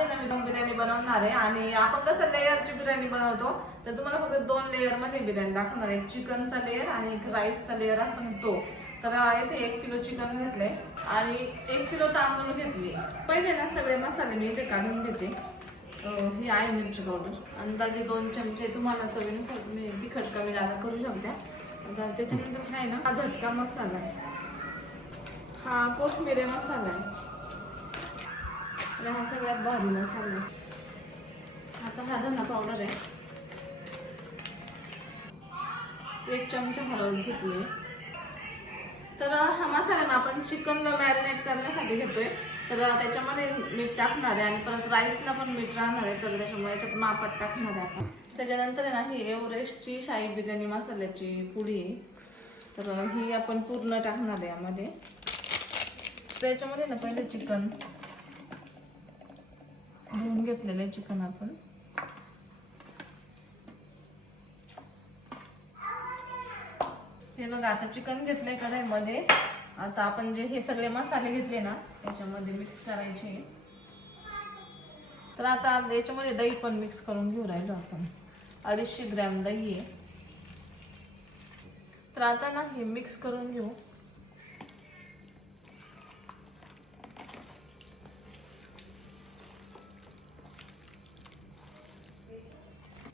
आहे ना मी दम बिर्याणी बनवणार आहे आणि आपण कसं लेअरची बिर्याणी बनवतो तर तुम्हाला फक्त 2 लेअर मध्ये बिर्याणी दाखवणार आहे. चिकनचा लेअर आणि एक राईसचा लेअर असतो ना तो. तर इथे 1 किलो चिकन घेतलंय आणि 1 किलो तांदूळ घेतली. पहिले ना सगळे मसाले मी इथे काढून घेते. ही आहे मिरची पावडर अंदाजे 2 चमचे, तुम्हाला चवीनुसार तुम्ही तिखट कमी जादा करू शकता. आता त्याच्यानंतर आहे ना हा झटका मसाला आहे, हा कोथिंबीर मसाला आहे आणि हा सगळ्यात भारी मसाला आहे. आता हा धना पावडर आहे, 1 चमचा हळद घेतली. तर हा मसाला ना आपण चिकनला मॅरिनेट करण्यासाठी घेतोय. तर त्याच्यामध्ये मीठ टाकणार आहे आणि परत राईसला पण मीठ राहणार आहे, तर त्याच्यामुळे याच्यात मापात टाकणार आहे आपण. त्याच्यानंतर आहे ना ही एव्हरेस्टची शाही बिर्याणी मसाल्याची पुडी आहे, तर ही आपण पूर्ण टाकणार आहे यामध्ये. त्याच्यामध्ये ना पहिले चिकन धुवून घेतलेलं आहे चिकन आपण हे बघा. आता चिकन घेतलंय कढईमध्ये. आता आपण जे हे सगळे मसाले घेतले ना त्याच्यामध्ये मिक्स करायचे. तर आता याच्यामध्ये दही पण मिक्स करून घेऊ राहिलो आपण. 250 ग्रॅम दही आहे. तर आता ना हे मिक्स करून घेऊ.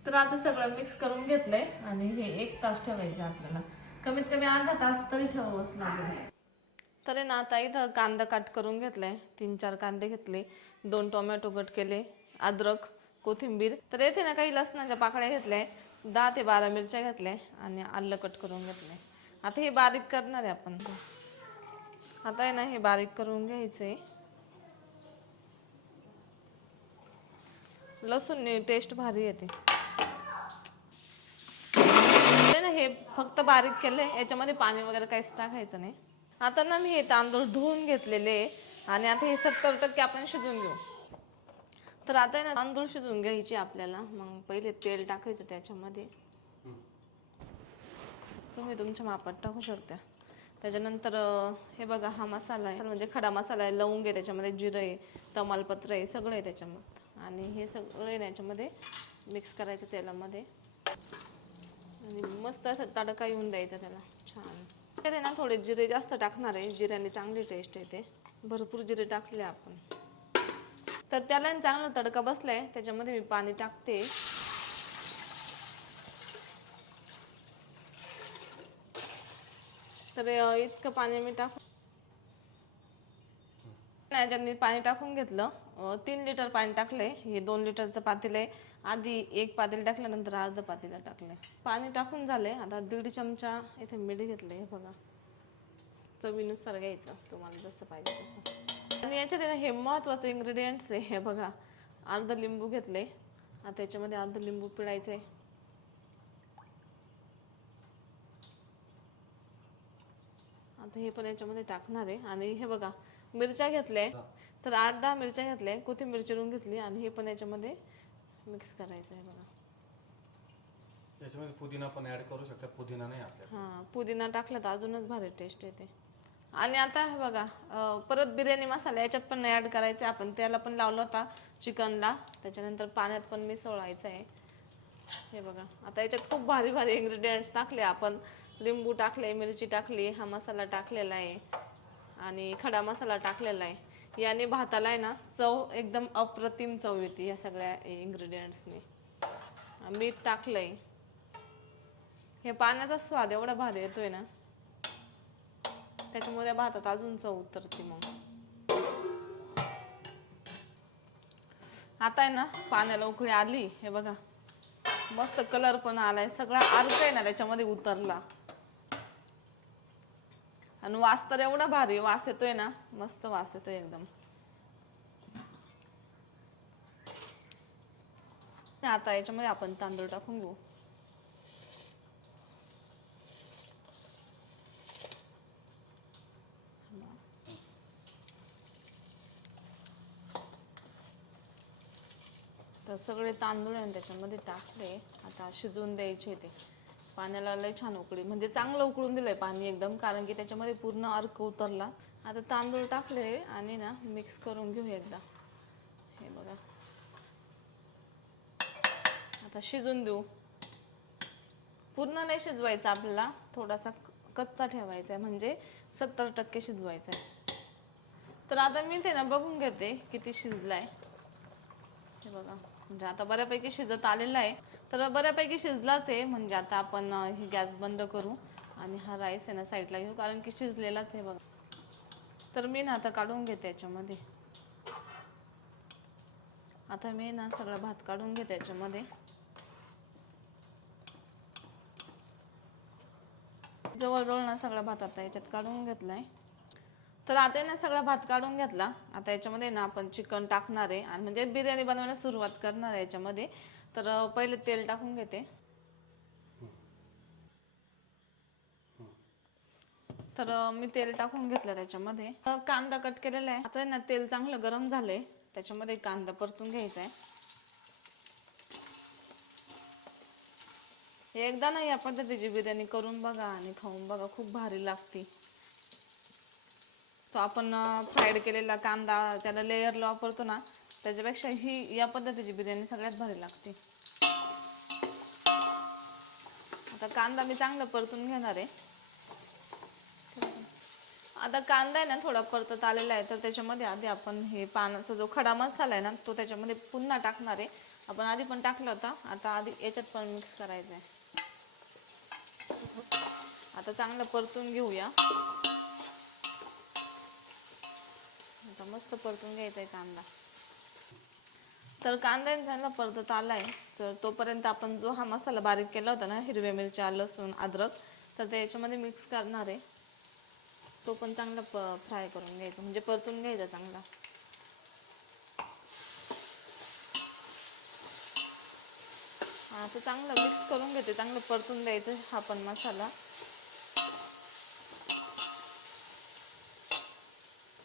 तर आता सगळं मिक्स करून घेतलंय आणि हे 1 तास ठेवायचं आपल्याला. कमीत कमी अर्धा तास तरी ठेवावंच लागेल. तर ना आता इथं कांदा कट करून घेतलाय, 3-4 कांदे घेतले, 2 टोमॅटो कट केले, अद्रक, कोथिंबीर. तर येथे ना काही लसणाच्या पाकळ्या घेतल्या, 10 ते 12 मिरच्या घेतल्या आणि आलं कट करून घेतलंय. आता हे बारीक करणार आहे आपण. आता आहे ना हे बारीक करून घ्यायचंय. लसूण टेस्ट भारी येते. हे फक्त बारीक केलंय, याच्यामध्ये पाणी वगैरे काहीच टाकायचं नाही. आता ना मी हे तांदूळ धुवून घेतलेले आणि आता हे 70% आपण शिजवून घेऊ. तर आता ना तांदूळ शिजवून घ्यायचे आपल्याला. मग पहिले तेल टाकायचं त्याच्यामध्ये, तुम्ही तुमच्या मापात टाकू शकता. त्याच्यानंतर हे बघा हा मसाला आहे, म्हणजे खडा मसाला आहे, लवंग आहे, त्याच्यामध्ये जिरं आहे, तमालपत्र आहे, सगळं आहे त्याच्यामध्ये. आणि हे सगळं याच्यामध्ये मिक्स करायचं तेलामध्ये आणि मस्त असं तडका येऊन द्यायचा त्याला छान. ते ना थोडे जिरे जास्त टाकणार आहे, जिऱ्याने चांगली टेस्ट येते. भरपूर जिरे टाकले आपण. तर त्याला चांगला तडका बसलाय, त्याच्यामध्ये मी पाणी टाकते. तर इतकं पाणी मी याच्यात मी पाणी टाकून घेतलं. 3 लिटर पाणी टाकलंय. हे 2 लिटरचं पातेलं आहे. आधी 1 पातेलं टाकलं, नंतर अर्ध पातेलं टाकलंय. पाणी टाकून झालंय. आता 1.5 चमचा इथे मीठ घेतलंय. बघा चवीनुसार घ्यायचं, तुम्हाला जसं पाहिजे तसं. आणि याच्यात हे महत्त्वाचं इन्ग्रेडियंट्स आहे, हे बघा. अर्ध लिंबू घेतले, आता त्याच्यामध्ये अर्ध लिंबू पिळायचंय. आता हे पण याच्यामध्ये टाकणार आहे. आणि हे बघा मिरच्या घेतल्या, तर 8-10 मिरच्या घेतल्या, कोथिंबीर चिरून घेतली आणि हे पण याच्यामध्ये मिक्स करायचं आहे. बघा याच्यामध्ये पुदिना पण ऍड करू शकता, पुदिना नाही आपल्याला. हां, पुदिना टाकलं तर अजूनच भारी टेस्ट येते. आणि आता हे बघा परत बिर्याणी मसाला याच्यात पण ॲड करायचा. आपण त्याला पण लावला होता चिकनला, त्याच्यानंतर पाण्यात पण मिसळायचं आहे. हे बघा आता याच्यात खूप भारी भारी इन्ग्रेडियंट्स टाकले आपण. लिंबू टाकले, मिरची टाकली, हा मसाला टाकलेला आहे आणि खडा मसाला टाकलेला आहे. याने भाताला आहे ना चव एकदम अप्रतिम चव येते या सगळ्या इन्ग्रेडियंट्सने. मीठ टाकलंय, हे पाण्याचा स्वाद एवढा भारी येतोय ना, त्याच्यामुळे भातात अजून चव उतरते. मग आता आहे ना पाण्याला उकळी आली, हे बघा मस्त कलर पण आलाय, सगळा अर्क आहे ना त्याच्यामध्ये उतरला आणि वास तर एवढा भारी वास येतोय ना, मस्त वास येतोय एकदम. आता याच्यामध्ये आपण तांदूळ टाकून घेऊ. तर सगळे तांदूळ आहे त्याच्यामध्ये टाकले. आता शिजवून द्यायचे ते. पाण्याला लय छान उकळी, म्हणजे चांगलं उकळून दिलंय पाणी एकदम, कारण की त्याच्यामध्ये पूर्ण अर्क उतरला. आता तांदूळ टाकले आणि ना मिक्स करून घेऊ एकदा. हे बघा आता शिजून देऊ. पूर्ण नाही शिजवायचा आपल्याला, थोडासा कच्चा ठेवायचा आहे, म्हणजे 70% शिजवायचा आहे. तर आता मी ते ना बघून घेते किती शिजलाय. हे बघा, म्हणजे आता बऱ्यापैकी शिजत आलेला आहे. तर बऱ्यापैकी शिजलाच आहे, म्हणजे आता आपण ही गॅस बंद करू आणि हा राईस आहे ना साईडला घेऊ, कारण की शिजलेलाच आहे बघा. तर मी ना आता काढून घेते याच्यामध्ये. आता मी ना सगळा भात काढून घेते याच्यामध्ये. जवळजवळ ना सगळा भात आता याच्यात काढून घेतलाय. तर आता ना सगळा भात काढून घेतला. आता याच्यामध्ये ना आपण चिकन टाकणार आहे आणि म्हणजे बिर्याणी बनवायला सुरुवात करणार आहे याच्यामध्ये. तर पहिले तेल टाकून घेते. तर मी तेल टाकून घेतलं त्याच्यामध्ये. कांदा कट केलेला आहे. आता ना तेल चांगलं गरम झालंय, त्याच्यामध्ये कांदा परतून घ्यायचा आहे. एकदा ना या पद्धतीची बिर्याणी करून बघा आणि खाऊन बघा, खूप भारी लागते. तो आपण फ्राईड केलेला कांदा त्याला लेयरला वापरतो ना, त्याच्यापेक्षा ही या पद्धतीची बिर्याणी सगळ्यात भारी लागते. आता कांदा मी चांगला परतून घेणार आहे. आता कांदा आहे ना थोडा परतत आलेला आहे, तर त्याच्यामध्ये आधी आपण हे पानाचा जो खडा मसाला आहे ना तो त्याच्यामध्ये पुन्हा टाकणार आहे. आपण आधी पण टाकला होता, आता आधी याच्यात पण मिक्स करायचं आहे. आता चांगलं परतून घेऊया. आता मस्त परतून घ्यायचा आहे कांदा. तर कांदा चांगला परतत आलाय, तर तोपर्यंत आपण जो हा मसाला बारीक केला होता ना, हिरव्या मिरच्या, लसूण, अद्रक, तर ते याच्यामध्ये मिक्स करणार आहे. तो पण चांगला फ्राय करून घ्यायचा, म्हणजे परतून घ्यायचा चांगला. आता चांगलं मिक्स करून घेते, चांगलं परतून द्यायचं हा पण मसाला.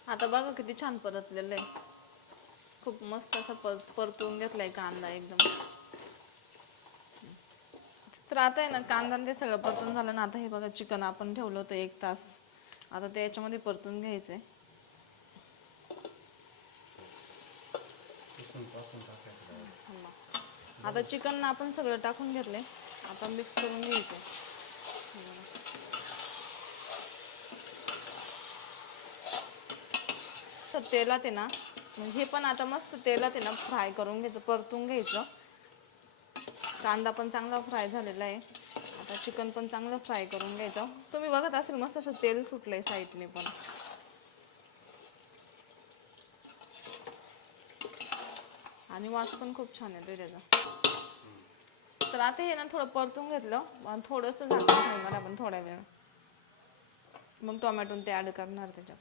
आता बघा किती छान परतलेलं आहे, खूप मस्त असं परतून घेतलाय कांदा एकदम. तर आता आहे ना कांदा ते सगळं परतून झालं ना. आता हे बघा चिकन आपण ठेवलं होतं 1 तास, आता ते याच्यामध्ये परतून घ्यायचंय. आता चिकन आपण सगळं टाकून घेतलंय, आता मिक्स करून घ्यायचंय. तर तेलात आहे ना, हे पण आता मस्त तेलात आहे ना फ्राय करून घ्यायचं, परतून घ्यायचं. कांदा पण चांगला फ्राय झालेला आहे. आता चिकन पण चांगलं फ्राय करून घ्यायचं. तुम्ही बघत असेल मस्त असं तेल सुटलंय साईडने पण. आणि वास पण खूप छान येतोय त्याचा. तर आता हे ना थोडं परतून घेतलं, थोडंसं झाकण ठेवणार आपण थोड्या वेळ, मग टोमॅटो ते ॲड करणार त्याच्यात.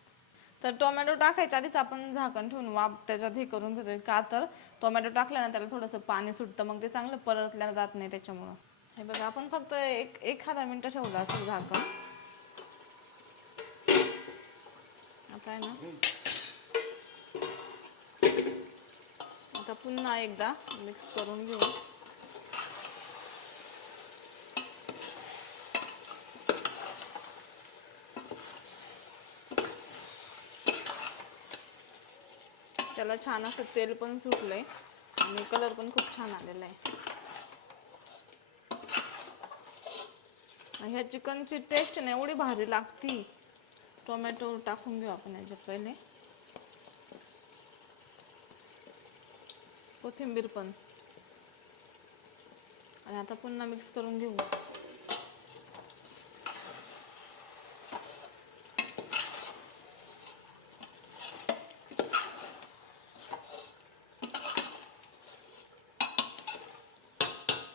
तर टोमॅटो टाकायच्या आधीच आपण झाकण ठेवून वाफ त्याच्यात हे करून घेतोय, का तर टोमॅटो टाकलं ना त्याला थोडंसं पाणी सुटतं, मग ते चांगलं परतल्या जात नाही त्याच्यामुळं. हे बघा आपण फक्त एखादा मिनिट ठेवलं असेल झाकण. आता आहे ना, आता पुन्हा एकदा मिक्स करून घेऊ. त्याला छान असं तेल पण सुटलंय आणि कलर पण खूप छान आलेला आहे. ह्या चिकनची टेस्ट ना एवढी भारी लागती. टोमॅटो टाकून घेऊ आपण याच्यात पहिले, कोथिंबीर पण, आणि आता पुन्हा मिक्स करून घेऊ.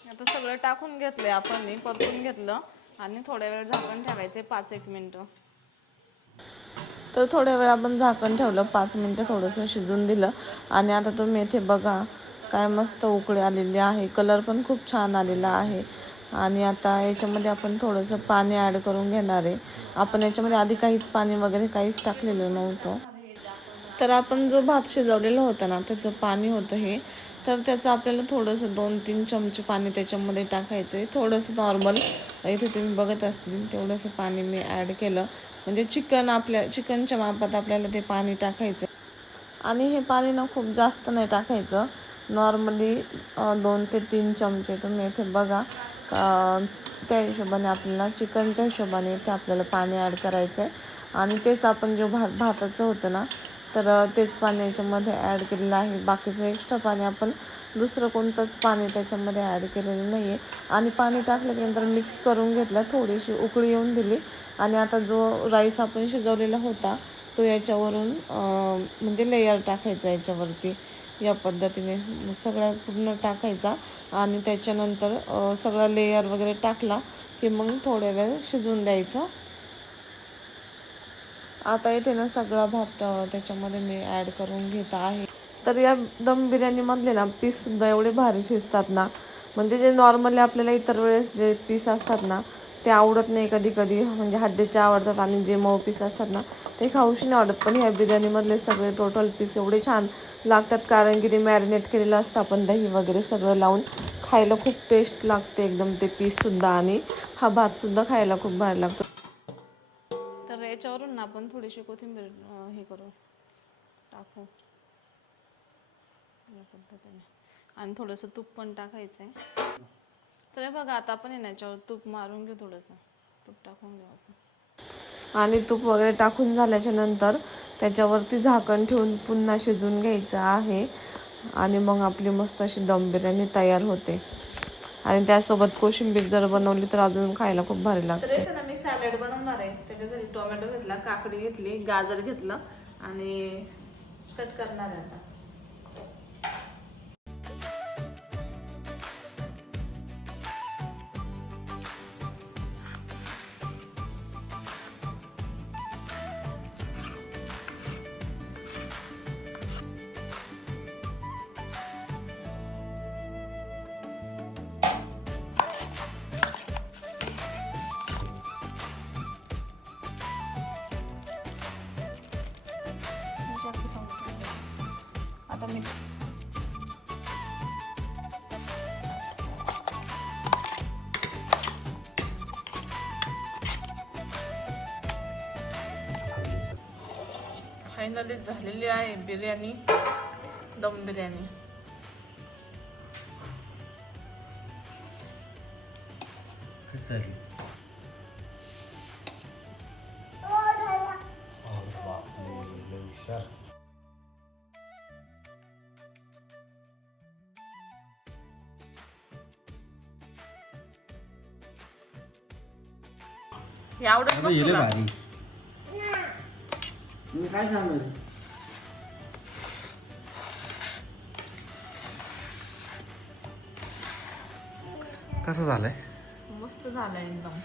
आता सगळं टाकून घेतलंय आपण, परतून घेतलं आणि थोड्या वेळ झाकण ठेवायचे 5-1 मिनिटं. तर थोड्या वेळ आपण झाकण ठेवलं, 5 मिनिटं थोडंसं शिजून दिलं. आणि आता तुम्ही इथे बघा काय मस्त उकळी आलेली आहे, कलर पण खूप छान आलेला आहे. आणि आता याच्यामध्ये आपण थोडंसं पाणी ॲड करून घेणार आहे. आपण याच्यामध्ये आधी काहीच पाणी वगैरे काहीच टाकलेलं नव्हतं. तर आपण जो भात शिजवलेला होता ना त्याचं पाणी होतं हे, तर त्याचं आपल्याला थोडंसं 2-3 चमचे पाणी त्याच्यामध्ये टाकायचं आहे. थोडंसं नॉर्मल, इथे तुम्ही बघत असतील तेवढंसं पाणी मी ॲड केलं, म्हणजे चिकनच्या मापात आपल्याला ते पाणी टाकायचं. आणि हे पाणी ना खूप जास्त नाही टाकायचं, नॉर्मली 2 ते 3 चमचे तुम्ही इथे बघा. त्या हिशोबाने आपल्याला चिकनच्या हिशोबाने इथे आपल्याला पाणी ॲड करायचं आहे. आणि तेच आपण जे भाताचं होतं ना, तर तेच पाणी याच्यामध्ये ॲड केलेलं आहे. बाकीचं एक्स्ट्रा पाणी आपण दुसरं कोणतंच पाणी त्याच्यामध्ये ॲड केलेलं नाही आहे. आणि पाणी टाकल्याच्यानंतर मिक्स करून घेतलं, थोडीशी उकळी येऊन दिली. आणि आता जो राईस आपण शिजवलेला होता तो याच्यावरून म्हणजे लेयर टाकायचा याच्यावरती. या पद्धतीने सगळ्या पूर्ण टाकायचा आणि त्याच्यानंतर सगळा लेयर वगैरे टाकला की मग थोड्या वेळ शिजवून द्यायचं. आता इथे ना सगळा भात त्याच्यामध्ये मी ॲड करून घेत आहे. तर या दम बिर्याणीमधले ना पीससुद्धा एवढे भारी शिजतात ना, म्हणजे जे नॉर्मली आपल्याला इतर वेळेस जे पीस असतात ना ते आवडत नाही कधी कधी, म्हणजे हड्डीचे आवडतात आणि जे मऊ पीस असतात ना ते खाऊशी नाही आवडत. पण ह्या बिर्याणीमधले सगळे टोटल पीस एवढे छान लागतात, कारण की ते मॅरिनेट केलेलं असतं आपण दही वगैरे सगळं लावून. खायला खूप टेस्ट लागते एकदम ते पीससुद्धा, आणि हा भातसुद्धा खायला खूप भारी लागतो. तर याच्यावरून ना आपण थोडीशी कोथिंबीर हे करू टाकू या पद्धतीने, आणि थोडंसं तूप पण टाकायचं आहे. तर हे बघा, आता आपण याच्यावर तूप मारून घेऊ, थोडंसं तूप टाकून घेऊ असं. आणि तूप वगैरे टाकून झाल्याच्या नंतर त्याच्यावरती झाकण ठेवून पुन्हा शिजवून घ्यायचं आहे. आणि मग आपली मस्त अशी दम बिर्याणी तयार होते. आणि त्यासोबत कोशिंबीर जर बनवली तर अजून खायला खूप भारी लागते. तर इथे ना मी सॅलड बनवणार आहे. त्याच्यासाठी टोमॅटो घेतला, काकडी घेतली, गाजर घेतलं आणि कट करणार आहे आता. आता मी फायनली झालेली आहे बिर्याणी, दम बिर्याणी. आवडत नाही तुला? मी काय सांगू, कसं झालंय? मस्त झालंय एकदम,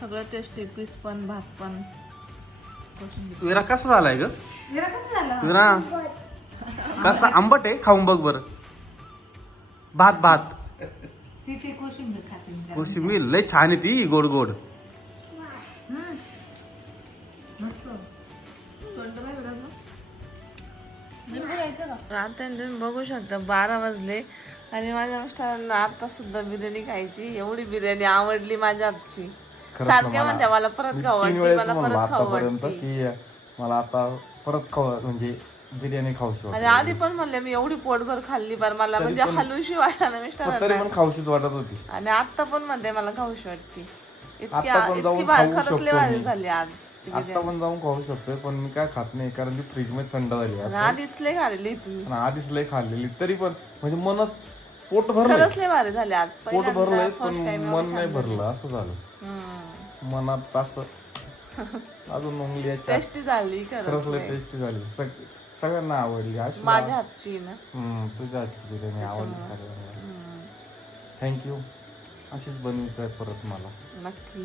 सगळं टेस्टी, पीस पण, भात पण. विरा कसं झालाय ग? कसं झालं? विरा कसं आंबट आहे? खाऊन बघ बरं. भात भात ती कोशिंबीर खाते. कोशिंबीर लय छान आहे ती, गोड गोड. आता तुम्ही बघू शकता 12 वाजले आणि माझ्या मिस्टरांना आता सुद्धा बिर्याणी खायची. एवढी बिर्याणी आवडली माझ्या हातची. सारख्या म्हणते मला परत खाऊ वाटते, मला परत खाऊ वाटते. की मला आता परत खाऊ, म्हणजे बिर्याणी खाऊशी आणि आधी पण म्हणले मी एवढी पोटभर खाल्ली, बरं मला म्हणजे हलूशी वाटणार तरी मिस्टरांना. पण खाऊशीच वाटत होती. आणि आता पण म्हणते मला खाऊशी वाटते. आता पण जाऊन भारी, खाऊ खरंच लय शकतो भारी मी. झाली आजची आता बिर्याणी. पण जाऊन खाऊ शकतोय, पण मी काय खात नाही कारण ती फ्रीज मध्ये थंड झाली आणि असं. आधीच लय खाल्ली तुम्ही, आणि आधीच लय खाल्लेली, तरी पण म्हणजे मनच पोट भरलंय. खरंच लय भारी झाली आज. पोट भरलंय पण फर्स्ट टाइम मन नाही भरलं, असं झालं मनात असं. अजून टेस्टी झाली खरंच लय टेस्टी झाली. सगळ्यांना आवडली. अशी माझ्या हातची ना. तुझ्या हातची बिर्याणी आवडली सगळ्यांना. थँक्यू. अशीच बनवायचं आहे परत मला. नक्की.